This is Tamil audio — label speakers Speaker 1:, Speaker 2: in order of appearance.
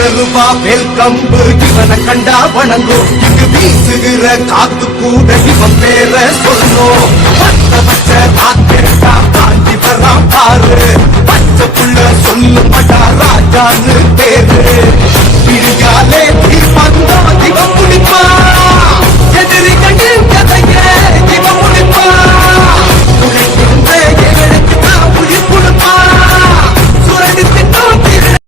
Speaker 1: தருவா வேல்கம்பு. இவனை கண்டா வணங்கும் இங்கு வீசுகிற காத்து கூட இவன் பேர சொல்லணும் பத்த பச்ச காத்திருக்கா தாண்டி வரான் பாரு. பச்சை புள்ள சொல்லு மாட்டா ராஜான்னு.